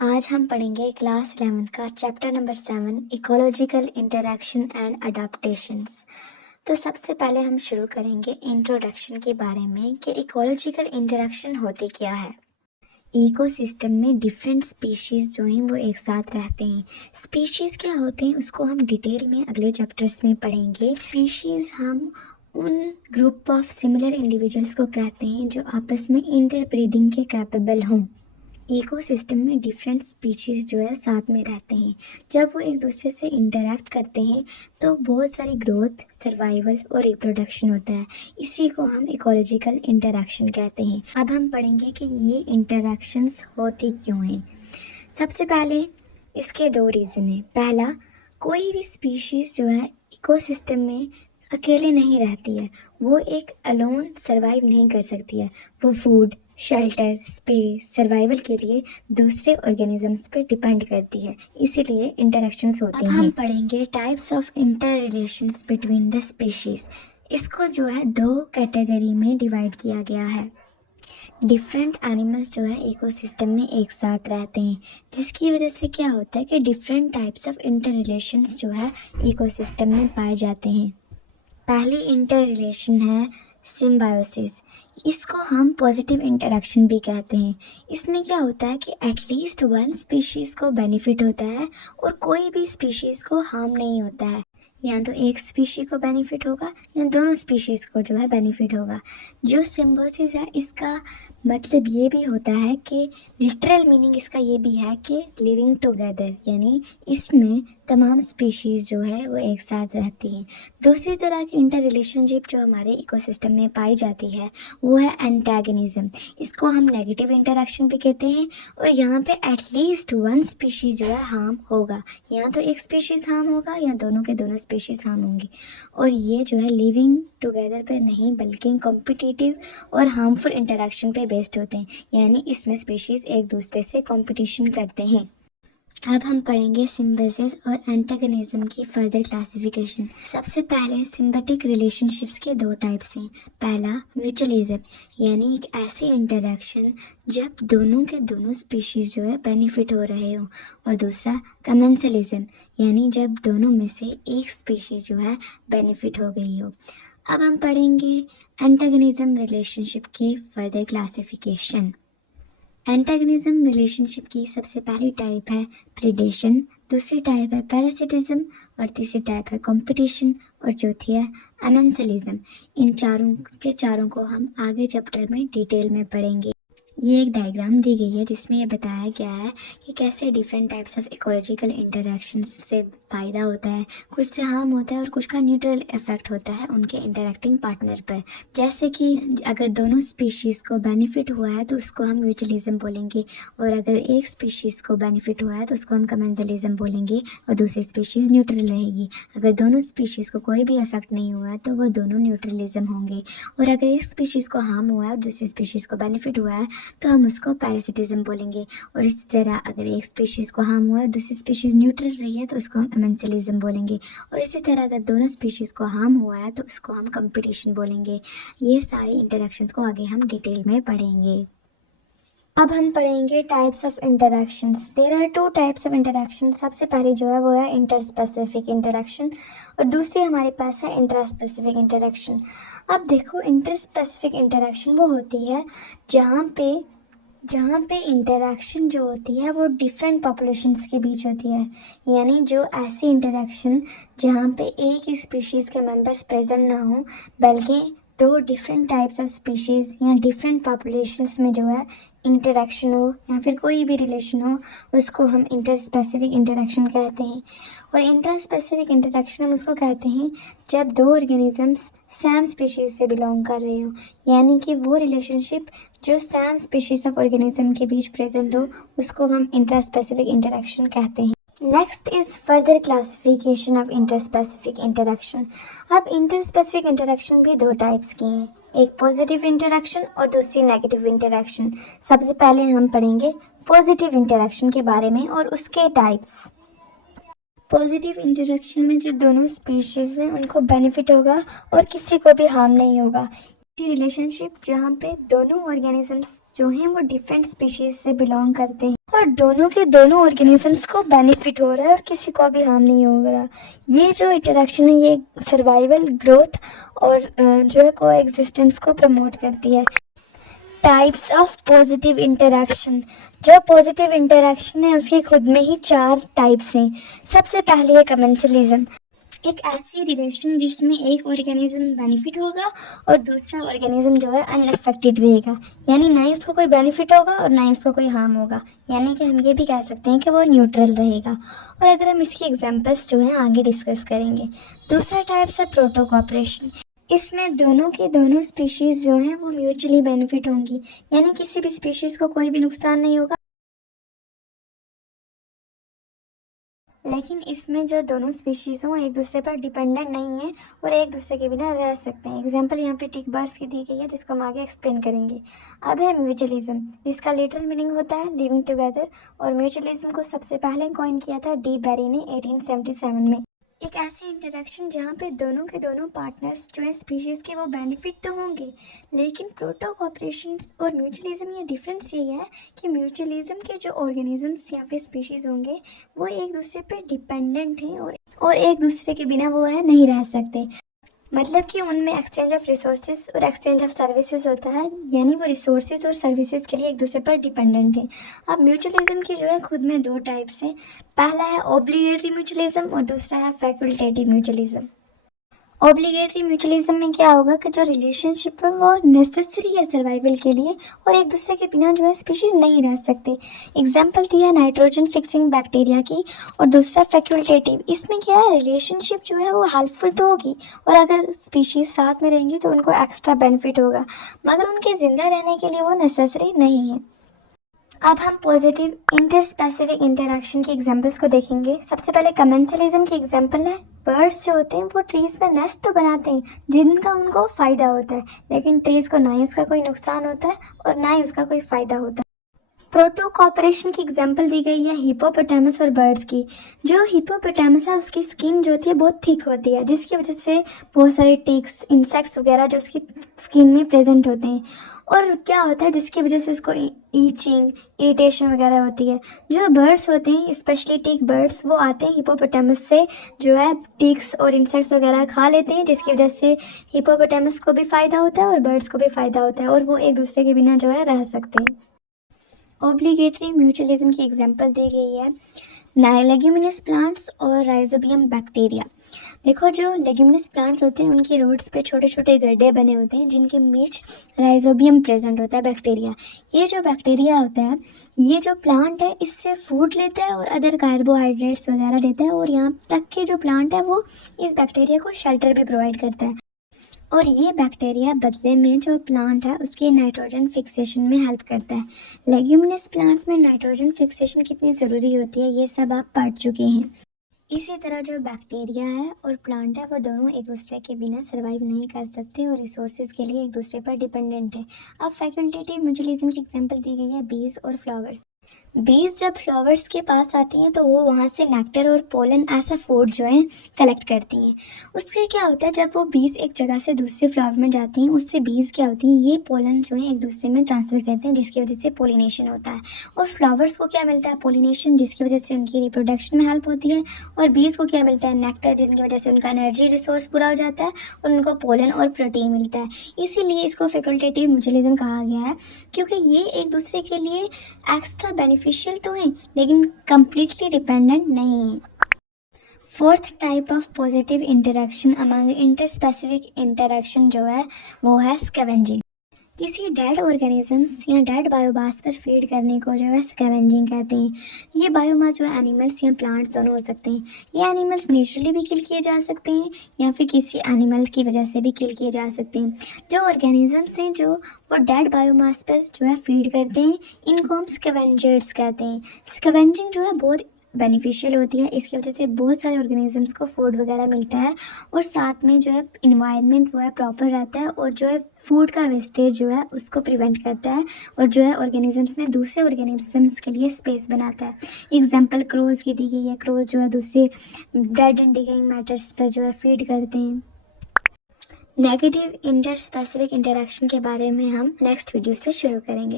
आज हम पढ़ेंगे क्लास 11 का chapter number 7 ecological interaction and adaptations. तो सबसे पहले हम शुरू करेंगे इंट्रोडक्शन के बारे में कि इकोलॉजिकल इंटरैक्शन होते क्या है। इकोसिस्टम में डिफरेंट स्पीशीज़ जो हैं वो एक साथ रहते हैं। स्पीशीज़ क्या होते हैं उसको हम डिटेल में अगले चैप्टर्स में पढ़ेंगे। स्पीशीज़ हम उन ग्रुप ऑफ सिमिलर इंडिविजुअल्स को कहते हैं जो आपस में इंटरब्रीडिंग के कैपेबल हों। इकोसिस्टम में डिफरेंट स्पीशीज़ जो है साथ में रहते हैं। जब वो एक दूसरे से इंटरैक्ट करते हैं तो बहुत सारी ग्रोथ, सर्वाइवल और रिप्रोडक्शन होता है। इसी को हम इकोलॉजिकल इंटरैक्शन कहते हैं। अब हम पढ़ेंगे कि ये इंटरैक्शंस होती क्यों हैं। सबसे पहले इसके दो रीज़न हैं। पहला, कोई भी स्पीशीज़ जो है इकोसिस्टम में अकेले नहीं रहती है, वो एक अलोन सर्वाइव नहीं कर सकती है। वो फूड, शेल्टर, स्पेस, सर्वाइवल के लिए दूसरे ऑर्गेनिजम्स पे डिपेंड करती है, इसीलिए इंटरेक्शंस होती हैं। अब हम पढ़ेंगे types of inter relations between the species. इसको जो है दो कैटेगरी में डिवाइड किया गया है। डिफरेंट एनिमल्स जो है इकोसिस्टम में एक साथ रहते हैं, जिसकी वजह से क्या होता है कि different types of inter relations जो है इकोसिस्टम में पाए जाते हैं। पहली इंटर रिलेशन है सिम्बायोसिस। इसको हम पॉजिटिव इंटरेक्शन भी कहते हैं। इसमें क्या होता है कि एटलीस्ट वन स्पीशीज़ को बेनिफिट होता है और कोई भी स्पीशीज़ को हार्म नहीं होता है। या तो एक स्पीशी को बेनिफिट होगा या दोनों स्पीशीज़ को जो है बेनिफिट होगा। जो सिम्बायोसिस है इसका मतलब ये भी होता है कि लिटरल मीनिंग इसका ये भी है कि लिविंग टुगेदर, यानी इसमें तमाम स्पीशीज़ जो है वो एक साथ रहती हैं। दूसरी तरह की इंटर रिलेशनशिप जो हमारे इकोसिस्टम में पाई जाती है वो है एंटागनिज्म। इसको हम नेगेटिव इंटरेक्शन भी कहते हैं और यहाँ पे एटलीस्ट वन स्पीशीज़ जो है हार्म होगा। या तो एक स्पीशीज़ हार्म होगा या दोनों के दोनों स्पीशीज़ हार्म होंगी। और ये जो है लिविंग टुगेदर पे नहीं बल्कि कॉम्पिटिटिव और हार्मफुल इंटरेक्शन पे बेस्ड होते हैं, यानी इसमें स्पीशीज़ एक दूसरे से कंपटीशन करते हैं। अब हम पढ़ेंगे सिम्बायोसिस और एंटागनिज्म की फर्दर क्लासिफिकेशन। सबसे पहले सिम्बायोटिक रिलेशनशिप्स के दो टाइप्स हैं। पहला म्यूचुअलिज्म, यानी एक ऐसी इंटरेक्शन जब दोनों के दोनों स्पीशीज़ जो है बेनिफिट हो रहे हो, और दूसरा कमेंसलिज्म, यानी जब दोनों में से एक स्पीशीज़ जो है बेनिफिट हो गई हो। अब हम पढ़ेंगे एंटागनिज्म रिलेशनशिप की फर्दर क्लासिफिकेशन। एंटागनिज्म रिलेशनशिप की सबसे पहली टाइप है प्रीडेशन, दूसरी टाइप है पैरासिटिज्म और तीसरी टाइप है कंपटीशन और चौथी है अमेंसलिज्म। इन चारों को हम आगे चैप्टर में डिटेल में पढ़ेंगे। ये एक डायग्राम दी गई है जिसमें ये बताया गया है कि कैसे different types of ecological interactions से फ़ायदा होता है, कुछ से हार्म होता है और कुछ का न्यूट्रल इफेक्ट होता है उनके इंटरैक्टिंग पार्टनर पर। जैसे कि अगर दोनों स्पीशीज़ को बेनिफिट हुआ है तो उसको हम म्यूचुअलिज्म बोलेंगे, और अगर एक स्पीशीज़ को बेनिफिट हुआ है तो उसको हम कमेंसलिज्म बोलेंगे और दूसरी स्पीशीज़ न्यूट्रल रहेगी। अगर दोनों स्पीशीज़ को कोई भी इफेक्ट नहीं हुआ है तो वह दोनों न्यूट्रलिज्म होंगे, और अगर एक स्पीशीज़ को हार्म हुआ है और दूसरी स्पीशीज़ को बेनिफिट हुआ है तो हम उसको पैरासिटिज्म बोलेंगे। और इसी तरह अगर एक स्पीशीज़ को हार्म हुआ है दूसरी स्पीशीज़ न्यूट्रल रही है तो उसको हम अमेंसलिज्म बोलेंगे। और इसी तरह अगर दोनों स्पीशीज़ को हार्म हुआ है तो उसको हम कंपटीशन बोलेंगे। ये सारी इंटरेक्शंस को आगे हम डिटेल में पढ़ेंगे। अब हम पढ़ेंगे types of interactions. There are two types of interaction. सबसे पहले जो है वो है इंटरस्पेसिफिक इंटरेक्शन और दूसरी हमारे पास है इंट्रास्पेसिफिक इंटरेक्शन। अब देखो, इंटरस्पेसिफिक इंटरेक्शन वो होती है जहाँ पे इंटरेक्शन जो होती है वो डिफरेंट पॉपुलेशंस के बीच होती है, यानी जो ऐसी इंटरेक्शन जहाँ पे एक ही स्पीशीज़ के मेंबर्स प्रेजेंट ना हो बल्कि दो डिफरेंट टाइप्स ऑफ स्पीशीज़ या डिफरेंट पॉपुलेशंस में जो है इंटरेक्शन हो या फिर कोई भी रिलेशन हो, उसको हम इंटरस्पेसिफिक इंटरेक्शन कहते हैं। और इंटरस्पेसिफिक इंटरेक्शन हम उसको कहते हैं जब दो ऑर्गेनिजम्स सेम स्पीशीज़ से बिलोंग कर रहे हो, यानी कि वो रिलेशनशिप जो सेम स्पीशीज़ ऑफ ऑर्गेनिज्म के बीच प्रेजेंट हो उसको हम इंटरस्पेसिफिक इंटरेक्शन कहते हैं। Next is further classification of interspecific interaction. अब इंटरस्पेसिफिक इंटरेक्शन भी दो टाइप्स की हैं, एक पॉजिटिव इंटरेक्शन और दूसरी नेगेटिव इंटरेक्शन। सबसे पहले हम पढ़ेंगे पॉजिटिव इंटरेक्शन के बारे में और उसके टाइप्स। पॉजिटिव इंटरेक्शन में जो दोनों स्पीशीज़ हैं उनको बेनिफिट होगा और किसी को भी हार्म नहीं होगा। रिलेशनशिप जहाँ पे दोनों ऑर्गेनिजम्स जो हैं वो डिफरेंट स्पीशीज से बिलोंग करते हैं और दोनों के दोनों ऑर्गेनिजम्स को बेनिफिट हो रहा है और किसी को भी हार्म नहीं हो रहा। ये जो इंटरेक्शन है ये सर्वाइवल, ग्रोथ और जो है को एग्जिस्टेंस को प्रमोट करती है। Types of positive interaction. जो पॉजिटिव इंटरेक्शन है उसके खुद में ही 4 टाइप्स हैं। सबसे पहले है कमेंसलिज्म, एक ऐसी रिलेशन जिसमें एक ऑर्गेनिज्म बेनिफिट होगा और दूसरा ऑर्गेनिज्म जो है अनअफेक्टेड रहेगा, यानी ना ही उसको कोई बेनिफिट होगा और ना ही उसको कोई हार्म होगा, यानी कि हम ये भी कह सकते हैं कि वो न्यूट्रल रहेगा। और अगर हम इसकी एग्जांपल्स जो है आगे डिस्कस करेंगे। दूसरा टाइप है प्रोटो कोऑपरेशन। इसमें दोनों के दोनों स्पीशीज़ जो हैं वो म्यूचुअली बेनिफिट होंगी, यानी किसी भी स्पीशीज़ को कोई भी नुकसान नहीं होगा। लेकिन इसमें जो दोनों स्पीशीज़ हों एक दूसरे पर डिपेंडेंट नहीं है और एक दूसरे के बिना रह सकते हैं। एग्जांपल यहाँ पे टिक बर्ड्स की दी गई है जिसको हम आगे एक्सप्लेन करेंगे। अब है म्यूचुअलिज्म, जिसका लिटरल मीनिंग होता है लिविंग टुगेदर, और म्यूचुअलिज्म को सबसे पहले कॉइन किया था डी बैरी ने 1877 में। एक ऐसी इंटरेक्शन जहाँ पे दोनों के दोनों पार्टनर्स जो है स्पीशीज़ के वो बेनिफिट तो होंगे, लेकिन प्रोटो कोऑपरेशन और म्यूचुअलिज्म ये डिफरेंस ये है कि म्यूचुअलिज्म के जो ऑर्गेनिजम्स या फिर स्पीशीज़ होंगे वो एक दूसरे पे डिपेंडेंट हैं और एक दूसरे के बिना वो है नहीं रह सकते। मतलब कि उनमें एक्सचेंज ऑफ रिसोर्सेज और एक्सचेंज ऑफ सर्विसेज होता है, यानी वो रिसोर्सेज और सर्विसेज के लिए एक दूसरे पर डिपेंडेंट है। अब म्यूचुअलिज्म की जो है खुद में 2 टाइप्स हैं। पहला है ऑब्लिगेटरी म्यूचुअलिज्म और दूसरा है फैकल्टेटिव म्यूचुअलिज्म। ऑब्लिगेटरी म्यूचुअलिज्म में क्या होगा कि जो रिलेशनशिप है वो नेसेसरी है सर्वाइवल के लिए और एक दूसरे के बिना जो है स्पीशीज नहीं रह सकते। एग्जाम्पल दिया नाइट्रोजन फिक्सिंग बैक्टीरिया की। और दूसरा फैकल्टेटिव, इसमें क्या है रिलेशनशिप जो है वो हेल्पफुल तो होगी और अगर स्पीशीज साथ में रहेंगी तो उनको एक्स्ट्रा बेनिफिट होगा, मगर उनके जिंदा रहने के लिए वो नेसेसरी नहीं है। अब हम पॉजिटिव इंटरस्पेसिफिक इंटरेक्शन की एग्जांपल्स को देखेंगे। सबसे पहले कमेंसलिज्म की एग्जांपल है, बर्ड्स जो होते हैं वो ट्रीज में नेस्ट तो बनाते हैं जिनका उनको फ़ायदा होता है, लेकिन ट्रीज को ना ही उसका कोई नुकसान होता है और ना ही उसका कोई फ़ायदा होता है। प्रोटो कॉपरेशन की एग्जांपल दी गई है हिप्पोपोटामस और बर्ड्स की। जो हिप्पोपोटामस है उसकी स्किन जो होती है बहुत थिक होती है, जिसकी वजह से बहुत सारे टिक्स, इंसेक्ट्स वगैरह जो उसकी स्किन में प्रेजेंट होते हैं। और क्या होता है जिसकी वजह से उसको ईचिंग, इरिटेशन वगैरह होती है। जो बर्ड्स होते हैं स्पेशली टिक बर्ड्स वो आते हैं हिप्पोपोटामस से जो है टिक्स और इंसेक्ट्स वगैरह खा लेते हैं, जिसकी वजह से हिप्पोपोटामस को भी फ़ायदा होता है और बर्ड्स को भी फ़ायदा होता है और वो एक दूसरे के बिना जो है रह सकते हैं। ऑब्लिगेटरी म्यूचुअलिज्म की एग्जांपल दी गई है लेग्यूमिनस प्लांट्स और राइजोबियम बैक्टीरिया। देखो जो लेग्यूमिनस प्लांट्स होते हैं उनकी रूट्स पे छोटे छोटे गड्ढे बने होते हैं जिनके बीच राइजोबियम प्रेजेंट होता है बैक्टीरिया। ये जो बैक्टीरिया होता है ये जो प्लांट है इससे फूड लेता है और अदर कार्बोहाइड्रेट्स वगैरह लेता है और यहाँ तक कि जो प्लांट है वो इस बैक्टीरिया को शेल्टर भी प्रोवाइड करता है। और ये बैक्टीरिया बदले में जो प्लांट है उसके नाइट्रोजन फिक्सेशन में हेल्प करता है। लेग्यूमिनस प्लांट्स में नाइट्रोजन फिक्सेशन कितनी ज़रूरी होती है ये सब आप पढ़ चुके हैं। इसी तरह जो बैक्टीरिया है और प्लांट है वो दोनों एक दूसरे के बिना सर्वाइव नहीं कर सकते और रिसोर्सेज के लिए एक दूसरे पर डिपेंडेंट है। अब फैकल्टेटिव म्यूचुअलिज्म की एग्जांपल दी गई है बीज और फ्लावर्स। बीज जब फ्लावर्स के पास आती हैं तो वो वहाँ से नेक्टर और पोलन ऐसा फूड जो है कलेक्ट करती हैं। उससे क्या होता है जब वो बीज एक जगह से दूसरे फ्लावर में जाती हैं उससे बीज क्या होती हैं ये पोलन जो है एक दूसरे में ट्रांसफ़र करते हैं जिसकी वजह से पोलिनेशन होता है। और फ्लावर्स को क्या मिलता है पोलिनेशन, जिसकी वजह से उनकी रिप्रोडक्शन में हेल्प होती है। और बीज को क्या मिलता है नेक्टर, जिनकी वजह से उनका एनर्जी रिसोर्स पूरा हो जाता है और उनको पोलन और प्रोटीन मिलता है। इसीलिए इसको फैकल्टेटिव म्यूचुअलिज्म कहा गया है क्योंकि ये एक दूसरे के लिए एक्स्ट्रा बेनिफिशियल तो हैं लेकिन कम्प्लीटली डिपेंडेंट नहीं है। Fourth type of positive interaction among interspecific interaction जो है वो है स्कैवेंजिंग। किसी डेड ऑर्गेनिजम्स या डेड बायोमास पर फीड करने को जो है स्कैवेंजिंग कहते हैं। ये बायोमास जो है एनिमल्स या प्लांट्स दोनों हो सकते हैं। ये एनिमल्स नेचुरली भी किल किए जा सकते हैं या फिर किसी एनिमल की वजह से भी किल किए जा सकते हैं। जो ऑर्गेनिजम्स हैं जो वो डेड बायोमास पर जो है फीड करते हैं इनको हम स्कैवेंजर्स कहते हैं। स्कैवेंजिंग जो है बहुत बेनिफिशियल होती है, इसकी वजह से बहुत सारे ऑर्गेनिजम्स को फूड वगैरह मिलता है और साथ में जो है इन्वायरमेंट वो है प्रॉपर रहता है और जो है फूड का वेस्टेज जो है उसको प्रिवेंट करता है और जो है ऑर्गेनिजम्स में दूसरे ऑर्गेनिजम्स के लिए स्पेस बनाता है। एग्जांपल क्रोज की दी गई है, क्रोज जो है दूसरे डेड एंड डिकेइंग मैटर्स पर जो है फीड करते हैं। नेगेटिव इंटर स्पेसिफिक इंटरेक्शन के बारे में हम नेक्स्ट वीडियो से शुरू करेंगे।